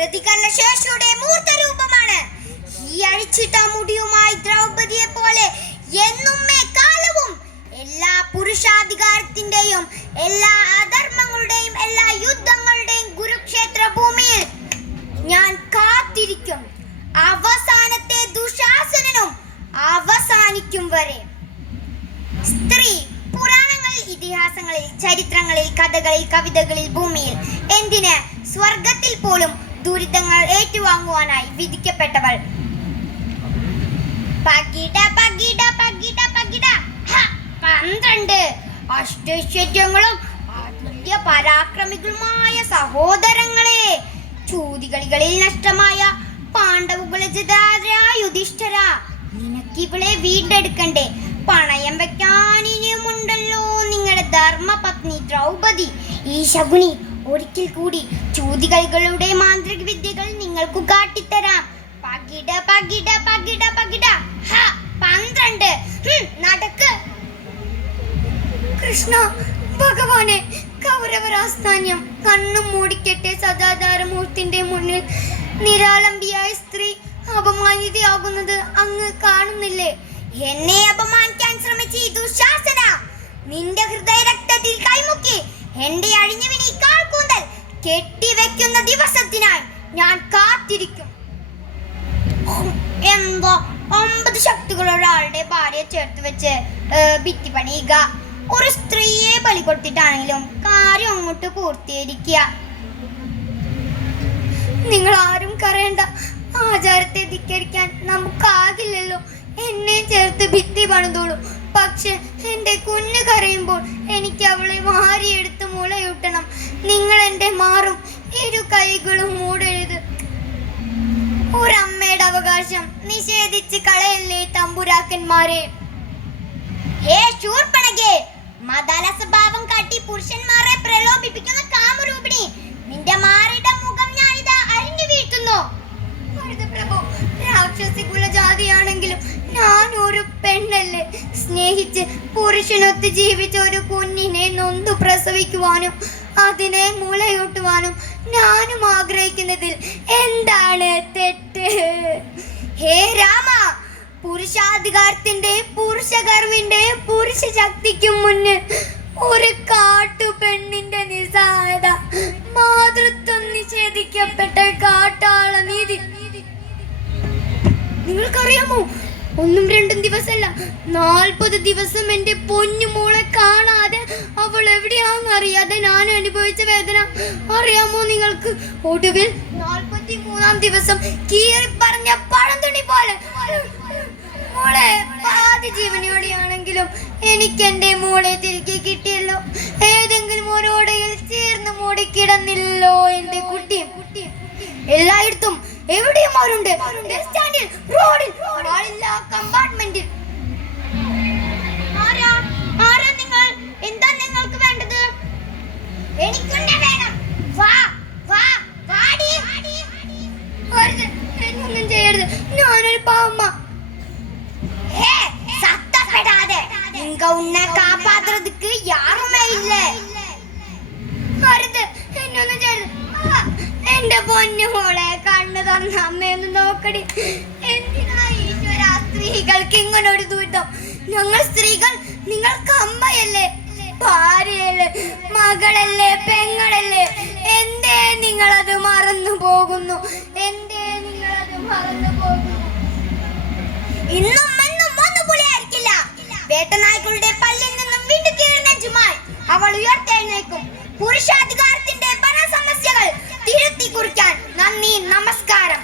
പ്രതികരണ ശേഷിയുടെ മൂർത്തരൂപമാണ്. ഈ അഴിച്ചിട്ട മുടിയുമായി ദ്രൗപദിയെ പോലെ എന്നും കാലവും എല്ലാ പുരുഷാധികാരത്തിന്റെയും എല്ലാ അധർമ്മങ്ങളുടെയും എല്ലാ യുദ്ധങ്ങളുടെയും കുരുക്ഷേത്ര ഭൂമിയിൽ ഞാൻ കാത്തിരിക്കും. അവസാനത്തെ ദുശാസനനും അവസാനിക്കും വരെ. സ്ത്രീ പുരാണങ്ങളിൽ, ഇതിഹാസങ്ങളിൽ, ചരിത്രങ്ങളിൽ, കഥകളിൽ, കവിതകളിൽ, ഭൂമിയിൽ, എന്തിന് സ്വർഗത്തിൽ പോലും ദുരിതങ്ങൾ ഏറ്റുവാങ്ങുവാനായി വിധിക്കപ്പെട്ടവൾ. പകിട പകിട പകിട പകിട 12 അഷ്ടൈശ്വര്യങ്ങളും അതുല്യ പരാക്രമികളുമായ സഹോദരങ്ങളെ, ചൂതികളികളിൽ നഷ്ടമായ പാണ്ഡവുകുലജാതരായ യുധിഷ്ഠിര, നിനക്കിവളെ വീണ്ടെടുക്കണ്ടേ? പണയം വെക്കാൻ ഇനിയുമുണ്ടല്ലോ നിങ്ങളുടെ ധർമ്മപത്നി ദ്രൗപദി. ഈ ശകുനി ഒരിക്കൽ കൂടി ചൂതികളികളുടെ മാന്ത്രിക വിദ്യകൾ നിങ്ങൾക്ക് കാട്ടിത്തരാം. പകിട പകിട പകിട പകിട 12 നടക്ക്. കൃഷ്ണ ഭഗവാനെ, കൗരവരാസ്ഥാന്യം കണ്ണും മൂടിക്കെട്ടെ സദാചാരമൂർത്തിന്റെ മുന്നിൽ നിരാലംബിയായ സ്ത്രീ അപമാനിതയാകുന്നത് അങ്ങ് കാണുന്നില്ലേ? എന്നെ അപമാനിക്കാൻ ശ്രമിച്ച ഈ ദുശാസന, നിന്റെ ഹൃദയ രക്തത്തിൽ കൈമുക്കി എന്റെ അഴിഞ്ഞുവിനി കാൽക്കൂന്തൽ കെട്ടിവെക്കുന്ന ദിവസത്തിനായി ഞാൻ കാത്തിരിക്കും. എന്തോ 9 ശക്തികളുള്ള ആളുടെ ഭാര്യയെ ചേർത്ത് വെച്ച് ഭിത്തി പണിയുക. ഒരു സ്ത്രീയെ ബലി കൊടുത്തിട്ടാണെങ്കിലും കാര്യം അങ്ങോട്ട് പൂർത്തീകരിക്കുക. നിങ്ങൾ ആരും കരയണ്ട. ആചാരത്തെ ധിക്കരിക്കാൻ നമുക്കാകില്ലല്ലോ. എന്നെ ചേർത്ത് ഭിത്തി പണിതോളൂ. പക്ഷെ എന്റെ കുഞ്ഞ് കരയുമ്പോൾ എനിക്ക് അവളെ വാരിയെടുത്ത് മുളയൂട്ടണം. നിങ്ങൾ എന്റെ മാറും ഇരു കൈകളും മൂടരുത്. ഒരമ്മയുടെ അവകാശം നിഷേധിച്ച് കളയല്ലേ തമ്പുരാക്കന്മാരെ. ഹേ ശൂർപ്പണഖേ, മദാല സ്വഭാവം കാട്ടി പുരുഷന്മാരെ പ്രലോഭിപ്പിക്കുന്ന കാമരൂപിണി, നിന്റെ മാറിയുടെ മുഖം ഞാനിതാ അരിഞ്ഞു വീഴ്ത്തുന്നു. പ്രഭു, രാക്ഷസി കുലജാതിയാണെങ്കിലും ഞാൻ ഒരു പെണ്ണല്ലേ. സ്നേഹിച്ച് പുരുഷനൊത്ത് ജീവിച്ച ഒരു കുഞ്ഞിനെ നൊന്തു പ്രസവിക്കുവാനും അതിനെ മുലയൂട്ടുവാനും ഞാനും ആഗ്രഹിക്കുന്നതിൽ എന്താണ് തെറ്റ്? ഹേ രാമ, പുരുഷാധികാരത്തിന്റെ, പുരുഷകർവിന്റെ, പുരുഷ ശക്തിക്കും മുന്നിൽ ഒരു കാട്ടു പെണ്ണിന്റെ നിസ്സഹായത, മാതൃത്വം നിഷേധിക്കപ്പെട്ട കാട്ടാള നീതി. നിങ്ങൾക്കറിയാമോ, 1-2 ദിവസമല്ല 40 ദിവസം എന്റെ പൊന്നു മോളെ കാണാതെ അവൾ എവിടെയാണെന്ന് അറിയാതെ ഞാൻ അനുഭവിച്ച വേദന അറിയാമോ നിങ്ങൾക്ക്? ഒടുവിൽ 43-ാം ദിവസം കീറി പറഞ്ഞ പഴംതുണി പോലെ മോളെ പാതി ജീവനോടെയാണെങ്കിലും എനിക്ക് എന്റെ മോളെ തിരികെ കിട്ടിയല്ലോ. ഏതെങ്കിലും ഒരോടയിൽ ചേർന്ന് മൂടിക്കിടന്നില്ലോ എന്റെ കുട്ടി. എല്ലായിടത്തും എവിടെയും അവരുണ്ട്. സ്റ്റാൻഡിൽ, റോഡിൽ, കമ്പാർട്ട്മെന്റിൽ. ആരാ നിങ്ങൾ? എന്താ നിങ്ങൾക്ക് വേണ്ടത്? എനിക്കുന്നെ വേണം. വാ വാ വാടി. എന്നൊന്നും ചെയ്യരുത്, ഞാനൊരു പാവമ്മ. ഹേ സത്തപ്പെടാതെ, നിങ്ങ ഉന്നെ കാപ്പാത്രതുക്ക് യാറുമേ ഇല്ലേ. എന്നൊന്നും ചെയ്യരുത്. എന്റെ പൊന്നു മോളെ, കണ്ണു തുറന്ന അമ്മയൊന്ന് നോക്കടി. എന്തിനാ ഈശ്വര സ്ത്രീകൾക്ക് ഇങ്ങനൊരു ദുരിതം? ഞങ്ങൾ സ്ത്രീകൾ നിങ്ങൾക്ക് അമ്മയല്ലേ, ഭാര്യയല്ലേ, മകളല്ലേ, പെങ്ങളല്ലേ? എന്തേ നിങ്ങളത് മറന്നു പോകുന്നു? എന്തേ നിങ്ങളത് മറന്നു പോകുന്നു? ഇന്നും എന്നും ഒന്നു പുളിയായിരിക്കില്ല. വേട്ടനായ്ക്കളുടെ പല്ലിൽ നിന്നും വീണ്ടും കീഴുന്നെഞ്ചുമായി അവൾ ഉയർത്തെഴുന്നേക്കും. പുരുഷാധികാരത്തിന്റെ പല സമസ്യകൾ തിരുത്തി കുറിക്കാൻ. നന്ദി, നമസ്കാരം.